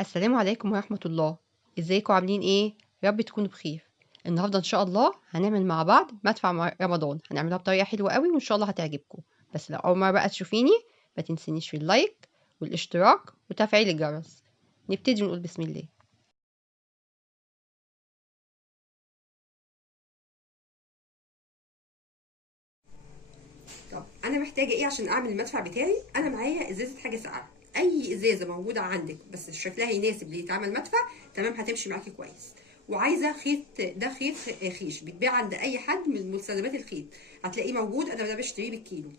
السلام عليكم ورحمة الله. ازيكم عاملين ايه؟ يا رب تكونوا بخير. النهارده ان شاء الله هنعمل مع بعض مدفع رمضان، هنعملها بطريقة حلوة قوي وان شاء الله هتعجبكم. بس لو اول مرة بقى تشوفيني ما تنسينيش في اللايك والاشتراك وتفعيل الجرس. نبتدي ونقول بسم الله. طب انا محتاجه ايه عشان اعمل المدفع بتاعي؟ انا معايا ازازه حاجه ساقعه، اي ازازه موجوده عندك بس شكلها يناسب ليتعمل مدفع تمام هتمشي معاكي كويس. وعايزه خيط، ده خيط خيش بيتباع عند اي حد من مستلزمات الخيط، هتلاقيه موجود، انا ده بشتريه بالكيلو.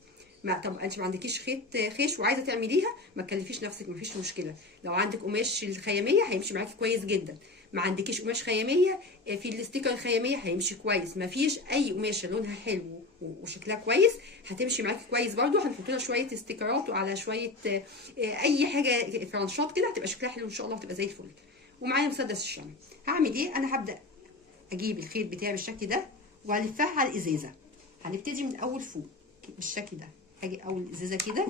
ما طب انت ما عندكيش خيط خيش وعايزه تعمليها، ما تكلفيش نفسك، مفيش مشكله. لو عندك قماش الخياميه هيمشي معاكي كويس جدا. ما عندكيش قماش خياميه، في الاستيكر الخياميه هيمشي كويس. ما فيش اي قماشه لونها حلو وشكلها كويس هتمشي معاكي كويس برده. هنحط لها شويه استيكرات وعلى شويه اي حاجه فرنشات كده، هتبقى شكلها حلو ان شاء الله، هتبقى زي الفل. ومعايا مسدس الشمع. هعمل ايه؟ انا هبدا اجيب الخيط بتاعي بالشكل ده والفها على الازازه. هنبتدي من اول فوق بالشكل ده. هاجي اول ازازه كده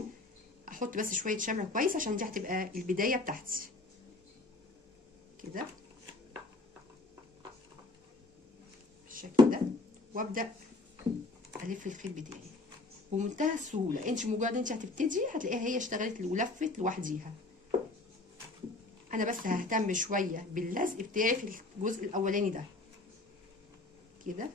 احط بس شويه شمع كويس عشان دي هتبقى البدايه بتاعتي كده بالشكل ده. وابدا الف الخيط بتاعي بمنتهى السهوله. انت مجرد انت هتبتدي هتلاقيها هي اشتغلت ولفت لوحديها. انا بس ههتم شويه باللزق بتاعي في الجزء الاولاني ده كده.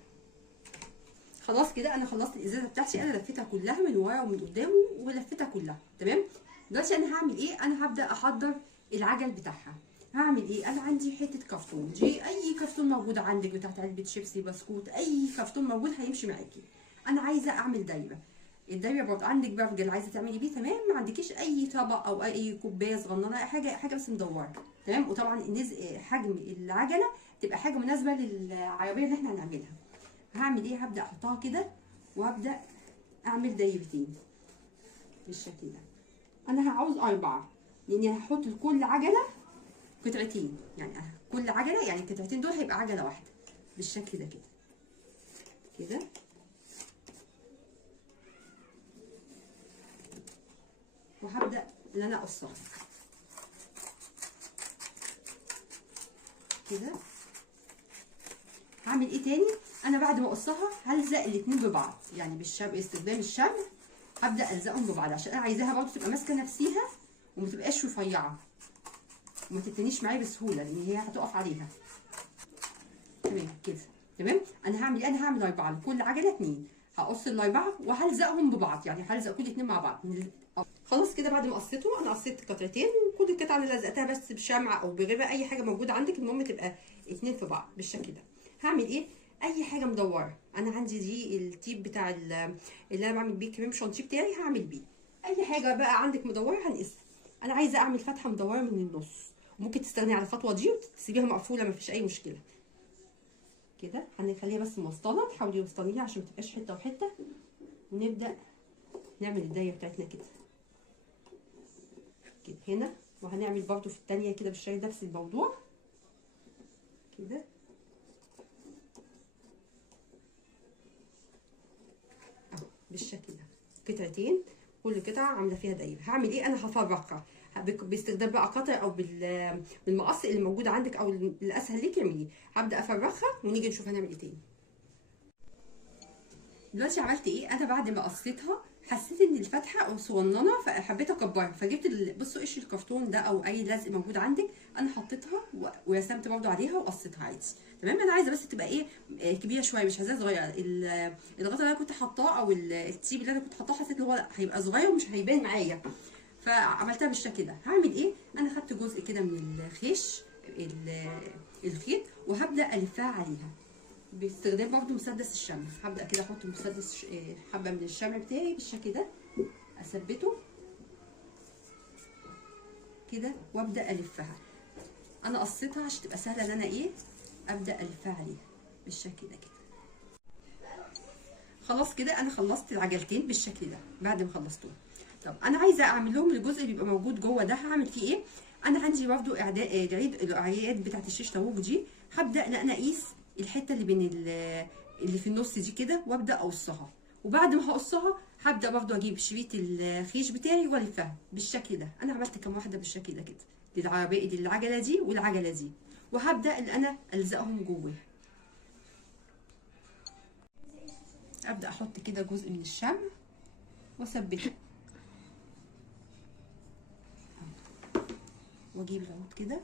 خلاص كده انا خلصت الازازه بتاعتي، انا لفيتها كلها من ورا ومن قدام ولفيتها كلها تمام. دلوقتي انا هعمل ايه؟ انا هبدا احضر العجل بتاعها. هعمل ايه؟ انا عندي حته كرتون، دي اي كرتون موجود عندك بتاعت علبه شيبسي بسكوت، اي كرتون موجود هيمشي معاكي. انا عايزه اعمل دايره. الدايره برضه عندك برجل عايزه تعملي بيه تمام، ما عندكيش اي طبق او اي كوبايه صغننه، حاجه بس مدوره تمام. وطبعا حجم العجله تبقى حاجه مناسبه للعربيه اللي احنا هنعملها. هعمل ايه؟ هبدا احطها كده وهبدا اعمل دايرتين بالشكل ده. انا هعوز 4 لاني هحط لكل عجله قطعتين، يعني كل عجله يعني القطعتين دول هيبقى عجله واحده بالشكل ده كده كده. وهبدا ان انا اقصها كده. هعمل ايه تاني؟ انا بعد ما اقصها هلزق الاتنين ببعض، يعني باستخدام الشمع هبدا الزقهم ببعض عشان انا عايزاها برضه تبقى ماسكه نفسيها وما تبقاش رفيعه وما تتنيش معايا بسهوله لان هي هتقف عليها تمام كده تمام. انا هعمل ايه؟ انا هعمل 4 لكل عجله 2. هقص ال4 وهلزقهم ببعض، يعني هلزق كل 2 مع بعض خلاص كده. بعد ما قصيته انا قصيت قطعتين، وكل قطعه انا لزقتها بس بشمع او بغيره اي حاجه موجوده عندك، المهم تبقى 2 في بعض بالشكل ده. هعمل ايه؟ اي حاجه مدوره، انا عندي دي التيب بتاع اللي انا بعمل بيه كريم شانتيه بتاعي، هعمل بيه اي حاجه بقى عندك مدوره هنقيسها. انا عايزه اعمل فتحه مدوره من النص، وممكن تستغني عن الخطوه دي وتسيبيها مقفوله مفيش اي مشكله كده. هنخليها بس موصله، تحاولي توصليها عشان متبقاش حته وحته. ونبدا نعمل الدايه بتاعتنا كده كده هنا. وهنعمل برضو في التانية كده بالشكل نفس الموضوع كده اهو بالشكل ده. قطعتين كل قطعه عامله فيها دايره. هعمل ايه؟ انا هفرقها باستخدام بقى قطع او بالمقص اللي موجود عندك او الاسهل ليك اعمليه. هبدا افرخها ونيجي نشوف هنعمل ايه تاني. دلوقتي عملت ايه؟ انا بعد ما قصيتها حسيت ان الفتحه صغننه فحبيت اكبرها، فجبت بصوا قش الكرتون ده او اي لزق موجود عندك، انا حطيتها ورسمت برده عليها وقصيتها عادي تمام. انا عايزه بس تبقى ايه كبيره شويه، مش عايزاها صغيره. الغطا اللي انا كنت حاطاه او التيب اللي انا كنت حاطاه حسيت ان هو هيبقى صغير ومش هيبان معايا، فعملتها بالشكل ده. هعمل ايه؟ انا خدت جزء كده من الخيش الخيط وهبدا الفها عليها باستخدام برضو مسدس الشمع. هبدا كده احط مسدس حبه من الشمع بتاعي بالشكل ده، اثبته كده وابدا الفها. انا قصيتها عشان تبقى سهله ان انا ايه ابدا الفها عليها بالشكل ده كده. خلاص كده انا خلصت العجلتين بالشكل ده. بعد ما خلصتهم طب انا عايزه اعمل لهم الجزء اللي بيبقى موجود جوه ده، هعمل فيه ايه؟ انا عندي برضو الاعياد بتاعت الشيش طاووق دي، هبدا ان انا اقيس الحته اللي بين اللي في النص دي كده وابدا اقصها. وبعد ما هقصها هبدا برضو اجيب شريط الخيش بتاعي والفها بالشكل ده. انا عملت كام واحده بالشكل ده كده للعربيه، للعجله دي والعجله دي، وهبدا ان انا الزقهم جوه. ابدا احط كده جزء من الشمع واثبته، واجيب العود كده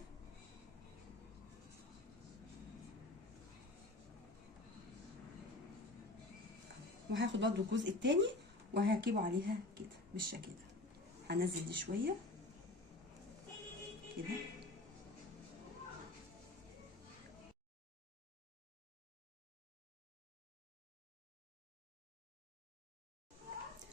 وهاخد برضه الجزء التاني وهركبه عليها كده بالشكل ده. هنزل دي شويه كده.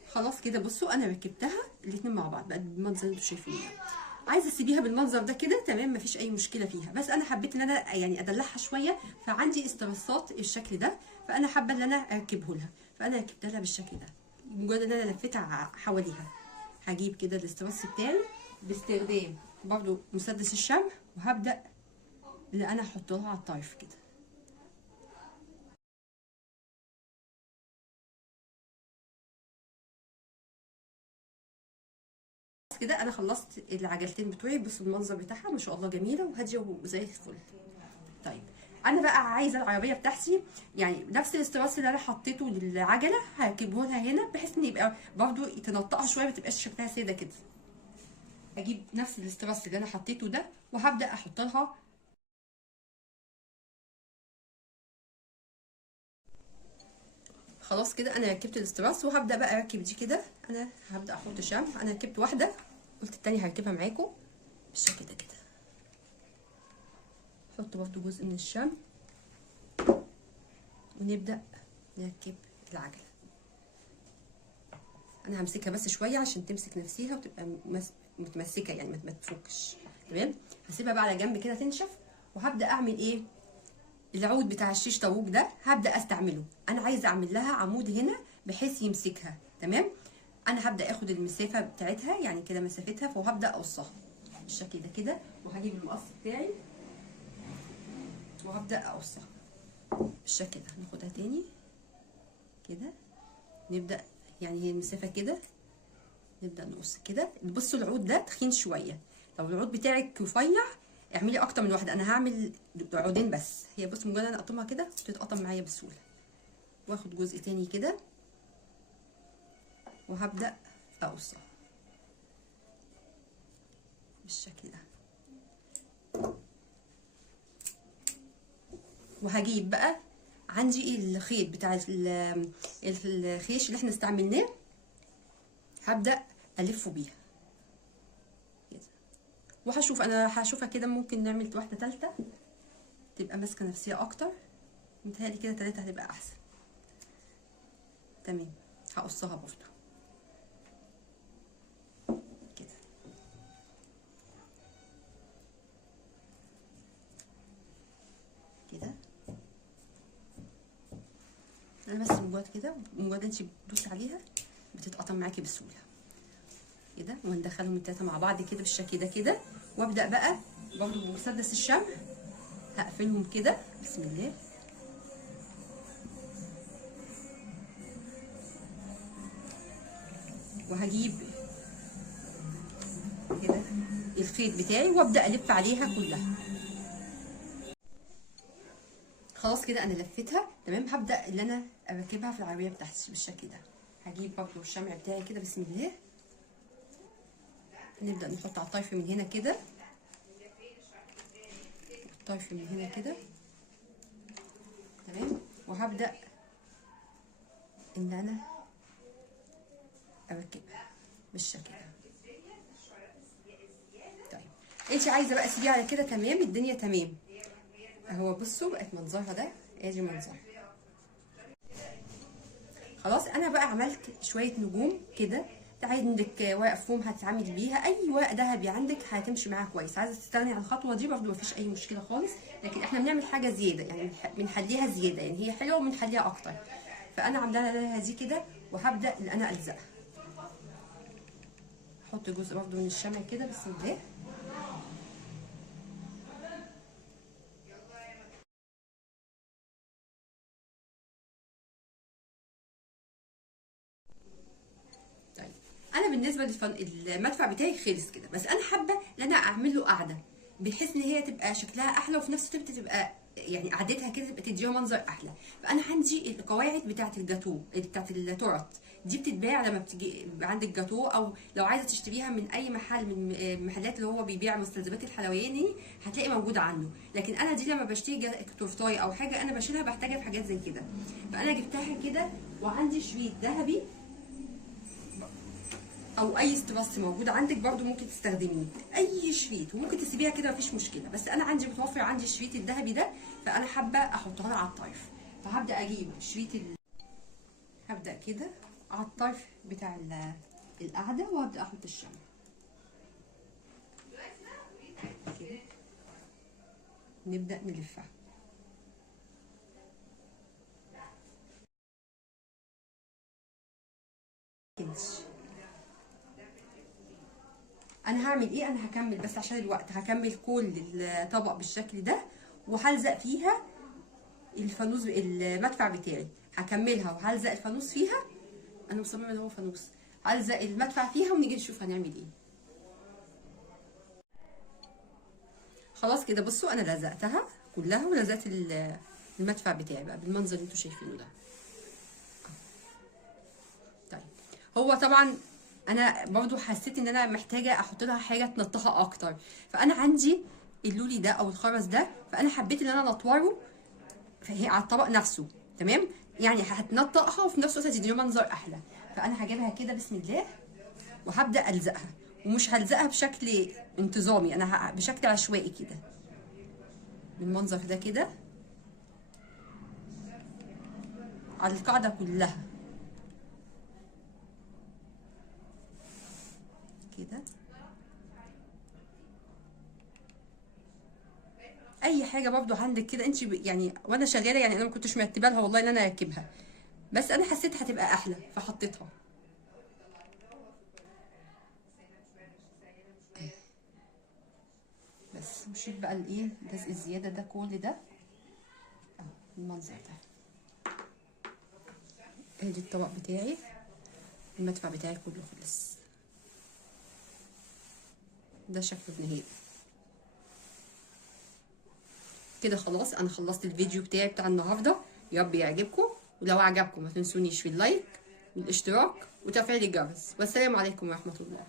خلاص كده بصوا انا ركبتها الاتنين مع بعض بقت بالمنظر اللي انتوا شايفينه ده. عايزه اسيبيها بالمنظر ده كده تمام، مفيش اي مشكله فيها، بس انا حبيت ان انا يعني ادلعها شويه، فعندي استرسات الشكل ده، فانا حابه ان انا اركبه لها، فانا ركبت لها بالشكل ده. مجرد ان انا لفيتها حواليها، هجيب كده الاسترس بتاعي باستخدام برضو مسدس الشمع، وهبدا ان انا احطها على الطرف كده. كده انا خلصت العجلتين بتوعي. بصوا المنظر بتاعها ما شاء الله جميله وهاديه وزي الفل. طيب انا بقى عايزه العربيه بتاعتي يعني نفس الاستراس اللي انا حطيته للعجله هركبه لها هنا، بحيث ان يبقى برضو تنطقها شويه ما تبقاش شكلها ساده كده. اجيب نفس الاستراس اللي انا حطيته ده وهبدا احط لها. خلاص كده انا ركبت الاستراس وهبدا بقى اركب دي كده. انا هبدا احط شمع، انا ركبت واحده قلت التانية هركبها معاكم بالشكل ده كده. احط برضو جزء من الشمع ونبدا نركب العجله. انا همسكها بس شويه عشان تمسك نفسيها وتبقى متمسكه يعني ما تفكش. تمام، هسيبها بقى على جنب كده تنشف، وهبدا اعمل ايه؟ العود بتاع الشيش طاووق ده هبدا استعمله. انا عايزه اعمل لها عمود هنا بحيث يمسكها. تمام، انا هبدا اخد المسافه بتاعتها يعني كده مسافتها، فهبدا اقصها بالشكل ده كده، وهجيب المقص بتاعي وهبدا اقصها بالشكل ده. ناخدها تاني كده، نبدا يعني هي المسافه كده، نبدا نقص كده. بصوا العود ده تخين شويه، لو العود بتاعك رفيع اعملي اكتر من واحده. انا هعمل عودين بس. هي بص مجرد انا اقطمها كده تتقطم معايا بسهوله. واخد جزء تاني كده وهبدا اقصها بالشكل ده. وهجيب بقى عندي الخيط بتاع الخيش اللي احنا استعملناه، هبدا الفه بيها كده. وهشوف انا هشوفها كده، ممكن نعمل واحده ثالثه تبقى ماسكه نفسيها اكتر. متهيألي كده 3 هتبقى احسن. تمام، هقصها برضو كده. كده انا بس مجرد كده، مجرد انت بتدوسي عليها بتتقطم معاكي بسهوله كده. وندخلهم التلاته مع بعض كده بالشكل ده كده. وابدا بقى برضو بمسدس الشمع هقفلهم كده. بسم الله. وهجيب كده الخيط بتاعي وابدا الف عليها كلها. خلاص كده انا لفيتها تمام. هبدا ان انا اركبها في العربيه بتاعتي بالشكل ده. هجيب برضو الشمع بتاعي كده بسم الله. نبدا نحط على الطرف من هنا كده، الطرف من هنا كده تمام. وهبدا ان انا اركبها بالشكل ده. طيب انت عايزه بقى تسيبيها على كده تمام، الدنيا تمام اهو. بصوا بقت منظرها ده، ادي منظرها. خلاص انا بقى عملت شويه نجوم كده. عندك ورق فوم هتتعامل بيها، اي ورق ذهبي عندك هتمشي معاها كويس. عايزه تستغني عن الخطوه دي برده مفيش اي مشكله خالص، لكن احنا بنعمل حاجه زياده يعني بنحليها زياده، يعني هي حلوه وبنحليها اكتر. فانا عامله لها دي كده وهبدا ان انا الزقها. احط جزء برده من الشمع كده بسم الله. انا بالنسبه المدفع بتاعي خلص كده، بس انا حابه ان انا اعمل له قاعده بحيث ان هي تبقى شكلها احلى، وفي نفس الوقت تبقى يعني قعدتها كده تبقى تديها منظر احلى. فانا عندي القواعد بتاعه الجاتو بتاعه التورت دي بتتباع لما بتيجي عندك جاتو، او لو عايزه تشتريها من اي محل من المحلات اللي هو بيبيع مستلزمات الحلوياني هتلاقي موجوده عنده. لكن انا دي لما بشتري تورتايه او حاجه انا بشيلها بحتاجها في حاجات زي كده، فانا جبتها كده. وعندي شريط ذهبي او اي استراس موجود عندك برضو ممكن تستخدميه، اي شريط، وممكن تسيبيها كده مفيش مشكله. بس انا عندي متوفر عندي الشريط الذهبي ده، فانا حابه احطها على الطرف. فهبدا اجيب هبدا كده على الطرف بتاع القعده، وهبدا احط الشمع كده، نبدا نلفها كده. انا هعمل ايه؟ انا هكمل بس عشان الوقت، هكمل كل الطبق بالشكل ده، وهلزق فيها الفانوس المدفع بتاعي، هكملها وهلزق الفانوس فيها. انا مصممه ان هو فانوس، هلزق المدفع فيها ونيجي نشوف هنعمل ايه. خلاص كده بصوا انا لزقتها كلها، ولزقت المدفع بتاعي بقى بالمنظر اللي انتوا شايفينه ده. طيب هو طبعا انا برضو حسيت ان انا محتاجه احط لها حاجه تنطها اكتر، فانا عندي اللولي ده او الخرز ده، فانا حبيت ان انا انطوره فهي على الطبق نفسه. تمام، يعني هتنطقها وفي نفس الوقت هتديله منظر احلى. فانا هجيبها كده بسم الله وهبدا الزقها، ومش هلزقها بشكل انتظامي، انا بشكل عشوائي كده بالمنظر ده كده على القاعده كلها كده. اي حاجه برضو عندك كده انت يعني وانا شغاله، يعني انا ما كنتش مرتبه لها والله ان انا اركبها، بس انا حسيت هتبقى احلى فحطيتها. بس نشيل بقى الايه اللزق الزياده ده كل ده اهو المنظر ده. ادي الطبق بتاعي، المدفع بتاعي كله خلص، ده شكله النهائي كده. خلاص انا خلصت الفيديو بتاعي بتاع النهارده، يا رب يعجبكم، ولو عجبكم ما تنسونيش في اللايك والاشتراك وتفعيل الجرس. والسلام عليكم ورحمه الله.